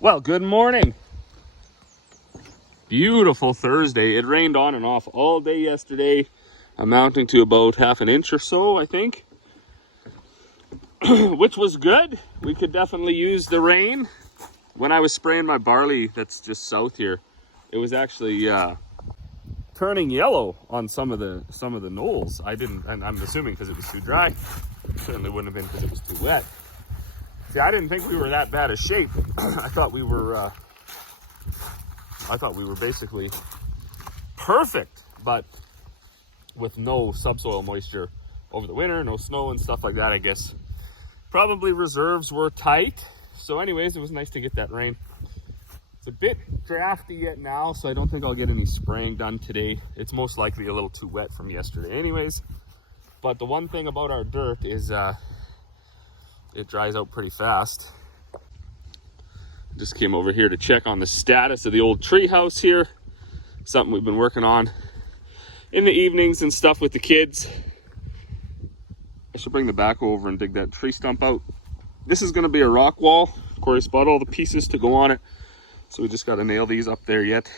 Well, good morning. Beautiful Thursday. It rained on and off all day yesterday, amounting to about half an inch or so, I think, which was good. We could definitely use the rain. When I was spraying my barley that's just south here, it was actually turning yellow on some of the knolls. And I'm assuming because it was too dry. Certainly wouldn't have been because it was too wet. See, I didn't think we were that bad a shape. I thought we were basically perfect, but with no subsoil moisture over the winter, no snow and stuff like that. I guess probably reserves were tight. So anyways, it was nice to get that rain. It's a bit drafty yet now, so I don't think I'll get any spraying done today. It's most likely a little too wet from yesterday anyways. But the one thing about our dirt is it dries out pretty fast. Just came over here to check on the status of the old tree house here. Something we've been working on in the evenings and stuff with the kids. I should bring the backhoe over and dig that tree stump out. This is gonna be a rock wall. Of course, bought all the pieces to go on it. So we just gotta nail these up there yet.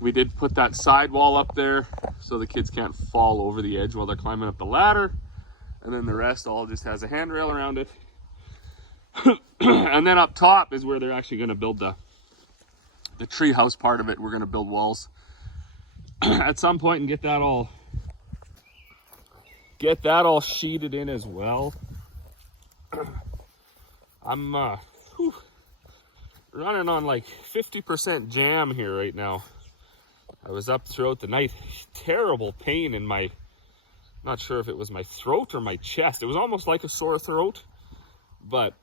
We did put that side wall up there so the kids can't fall over the edge while they're climbing up the ladder. And then the rest all just has a handrail around it. And then up top is where they're actually going to build the tree house part of it. We're going to build walls at some point and get that all sheeted in as well. I'm running on like 50% jam here right now. I was up throughout the night. Terrible pain in my, not sure if it was my throat or my chest. It was almost like a sore throat, but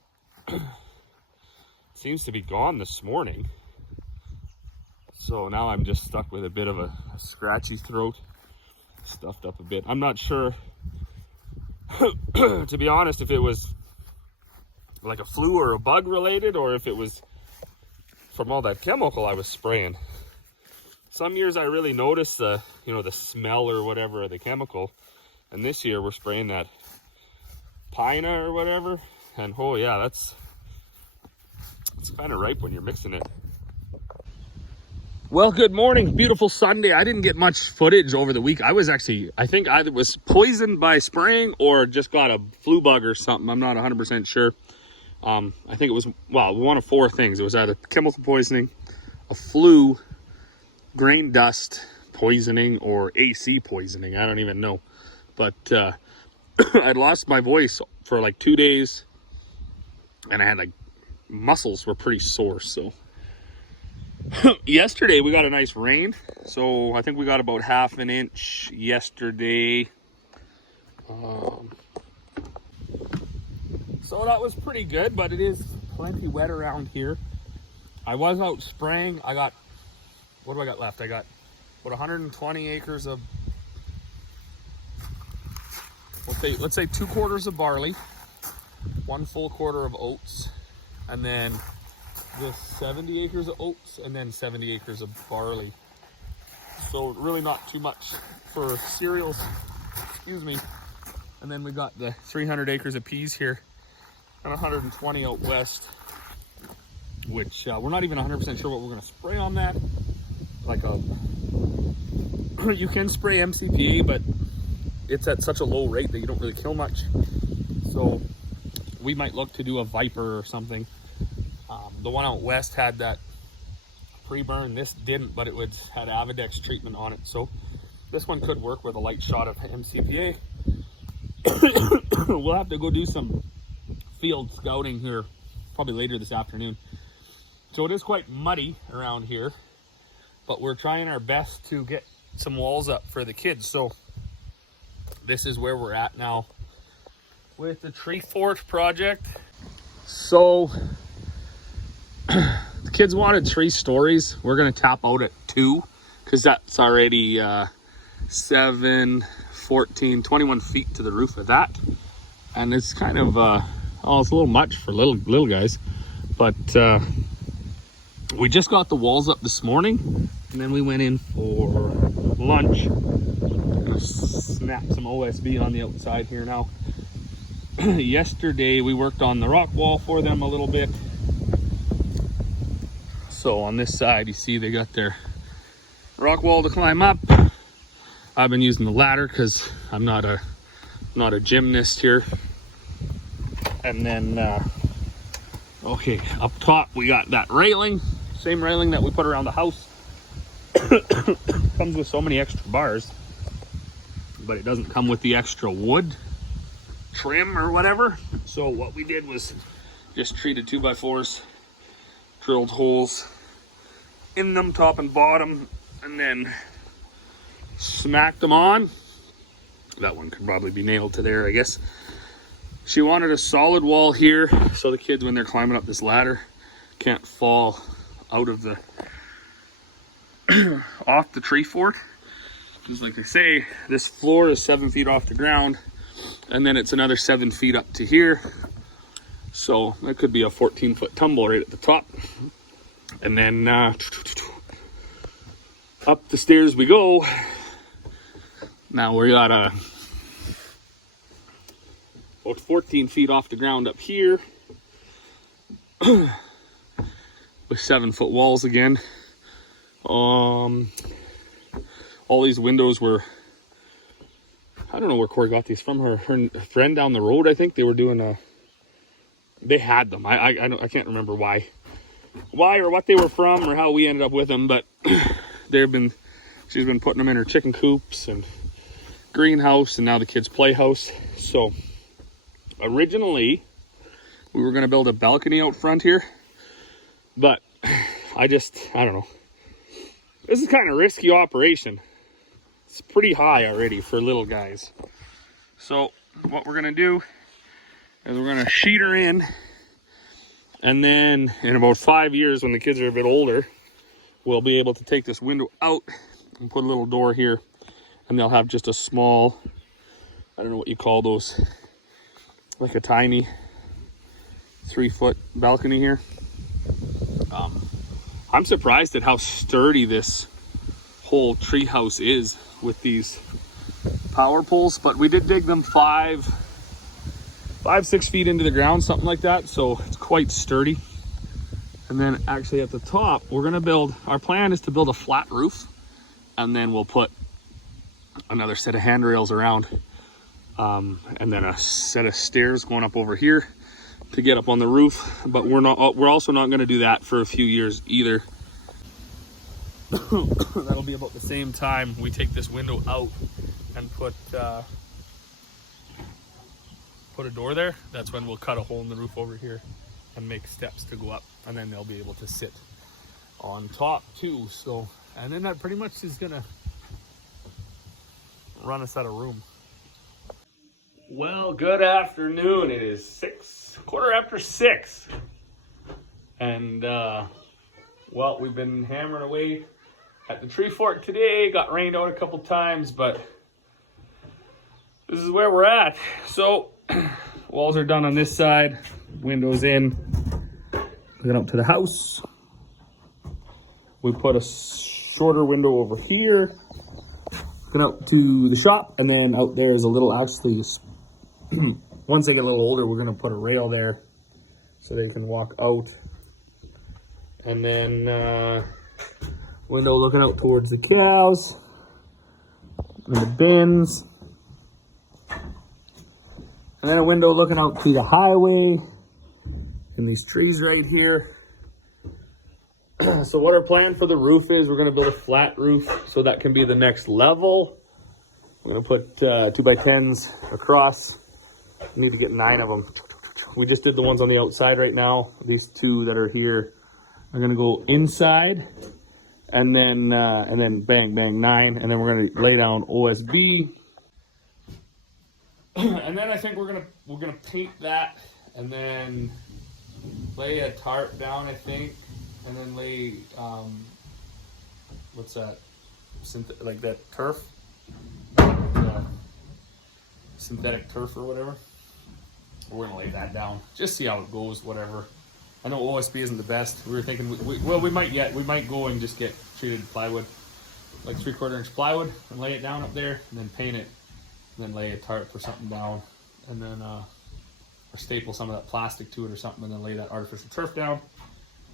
seems to be gone this morning. So now I'm just stuck with a bit of a scratchy throat, stuffed up a bit. I'm not sure, to be honest, if it was like a flu or a bug related, or if it was from all that chemical I was spraying. Some years I really notice the smell or whatever of the chemical, and this year we're spraying that Pina or whatever. And oh yeah, it's kind of ripe when you're mixing it. Well, good morning. Beautiful Sunday. I didn't get much footage over the week. I think either was poisoned by spraying or just got a flu bug or something. I'm not 100% sure. I think it was, one of four things. It was either chemical poisoning, a flu, grain dust poisoning, or AC poisoning. I don't even know. But I'd lost my voice for like 2 days. And I had muscles were pretty sore. So yesterday we got a nice rain. So I think we got about half an inch yesterday. So that was pretty good, but it is plenty wet around here. I was out spraying. I got, what do I got left? I got about 120 acres of, let's say 2 quarters of barley, 1 full quarter of oats, and then just 70 acres of oats, and then 70 acres of barley. So really not too much for cereals, excuse me. And then we got the 300 acres of peas here and 120 out west, which we're not even 100% sure what we're going to spray on that. You can spray MCPA, but it's at such a low rate that you don't really kill much. So we might look to do a Viper or something. The one out west had that pre-burn. This didn't, but it had Avidex treatment on it. So this one could work with a light shot of MCPA. We'll have to go do some field scouting here probably later this afternoon. So it is quite muddy around here, but we're trying our best to get some walls up for the kids. So this is where we're at now with the tree fort project. So the kids wanted 3 stories. We're gonna tap out at 2 because that's already 7, 14, 21 feet to the roof of that. And it's kind of it's a little much for little guys, but we just got the walls up this morning, and then we went in for lunch. Gonna snap some OSB on the outside here now. Yesterday we worked on the rock wall for them a little bit. So on this side, you see they got their rock wall to climb up. I've been using the ladder because I'm not a gymnast here. And then, okay, up top we got that railing, same railing that we put around the house. Comes with so many extra bars, but it doesn't come with the extra wood trim or whatever. So what we did was just treated 2x4s, drilled holes in them top and bottom, and then smacked them on. That one could probably be nailed to there, I guess. She wanted a solid wall here so the kids, when they're climbing up this ladder, can't fall out of the off the tree fort. Just like they say, this floor is 7 feet off the ground, and then it's another 7 feet up to here. So that could be a 14-foot tumble right at the top. And then up the stairs we go. Now we got about 14 feet off the ground up here. With 7-foot walls again. All these windows were, I don't know where Corey got these from. Her friend down the road, I think. They were doing they had them. I can't remember why or what they were from or how we ended up with them, but she's been putting them in her chicken coops and greenhouse and now the kids' playhouse. So originally we were going to build a balcony out front here, but I don't know. This is kind of risky operation. It's pretty high already for little guys. So what we're going to do is we're going to sheet her in, and then in about 5 years when the kids are a bit older, we'll be able to take this window out and put a little door here, and they'll have just a small, I don't know what you call those, like a tiny 3-foot balcony here. I'm surprised at how sturdy this whole tree house is with these power poles, but we did dig them 5-6 feet into the ground, something like that, so it's quite sturdy. And then actually at the top, our plan is to build a flat roof, and then we'll put another set of handrails around, and then a set of stairs going up over here to get up on the roof. But we're also not going to do that for a few years either. That'll be about the same time we take this window out and put a door there. That's when we'll cut a hole in the roof over here and make steps to go up, and then they'll be able to sit on top too. So, and then that pretty much is gonna run us out of room. Well, good afternoon. It is 6:15. And well, we've been hammering away at the tree fort today. Got rained out a couple times, but this is where we're at. So walls are done on this side, windows in. Looking up to the house. We put a shorter window over here, looking out to the shop, and then out there is a little, actually, once they get a little older, we're gonna put a rail there so they can walk out. And then window looking out towards the cows and the bins. And then a window looking out to the highway and these trees right here. So what our plan for the roof is, we're going to build a flat roof so that can be the next level. We're going to put 2x10s across. We need to get 9 of them. We just did the ones on the outside right now. These 2 that are here are going to go inside, and then bang, 9, and then we're going to lay down OSB. And then I think we're gonna paint that, and then lay a tarp down, I think, and then lay what's that? Like that turf, synthetic turf or whatever. We're gonna lay that down. Just see how it goes. Whatever. I know OSB isn't the best. We were thinking, we might go and just get treated plywood, like 3/4 inch plywood, and lay it down up there, and then paint it. Then lay a tarp or something down, and then or staple some of that plastic to it or something, and then lay that artificial turf down,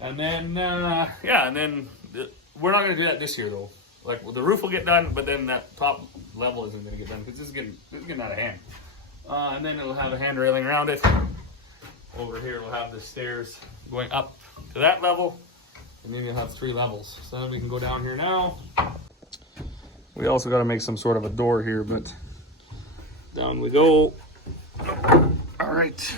And then, yeah, and then we're not going to do that this year though. Like the roof will get done, but then that top level isn't going to get done because this is getting out of hand. And then it'll have a hand railing around it. Over here we'll have the stairs going up to that level, and then you'll have 3 levels. So then we can go down here now. We also got to make some sort of a door here, but down we go. All right.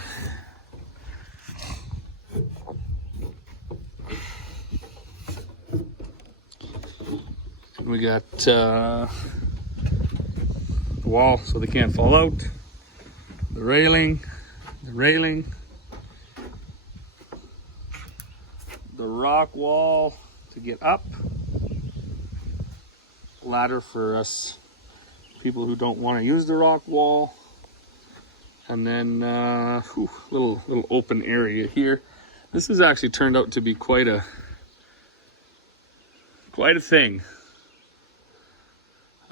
We got the wall so they can't fall out, the railing, the rock wall to get up, ladder for us people who don't want to use the rock wall, and then little open area here. This has actually turned out to be quite a thing.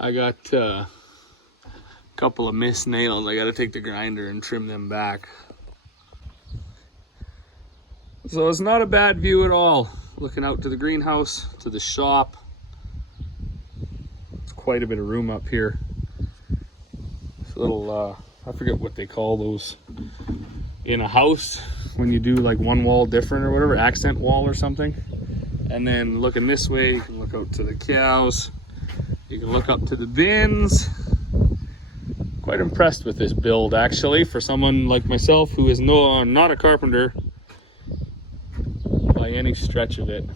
I got a couple of missed nails. I got to take the grinder and trim them back. So it's not a bad view at all. Looking out to the greenhouse, to the shop. It's quite a bit of room up here. It's a little, I forget what they call those in a house when you do like one wall different or whatever, accent wall or something. And then looking this way, you can look out to the cows. You can look up to the bins. Quite impressed with this build actually for someone like myself who is not a carpenter by any stretch of it.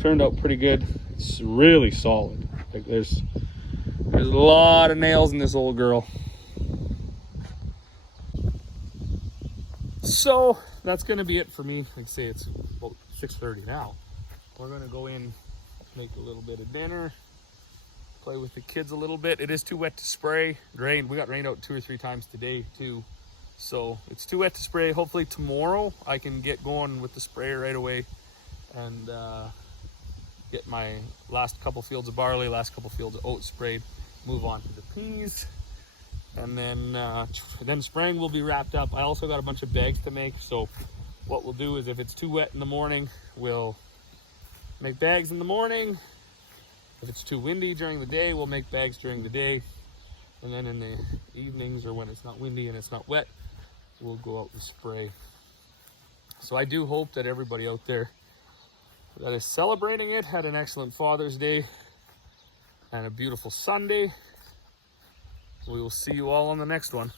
Turned out pretty good. It's really solid. Like there's a lot of nails in this old girl. So that's gonna be it for me. Like I say, it's about 6:30 now. We're gonna go in, make a little bit of dinner, play with the kids a little bit. It is too wet to spray. We got rained out 2 or 3 times today too. So it's too wet to spray. Hopefully tomorrow I can get going with the sprayer right away and get my last couple fields of barley, last couple fields of oats sprayed, move on to the peas. And then spring will be wrapped up. I also got a bunch of bags to make. So what we'll do is if it's too wet in the morning, we'll make bags in the morning. If it's too windy during the day, we'll make bags during the day. And then in the evenings or when it's not windy and it's not wet, we'll go out and spray. So I do hope that everybody out there that is celebrating it had an excellent Father's Day and a beautiful Sunday. We will see you all on the next one.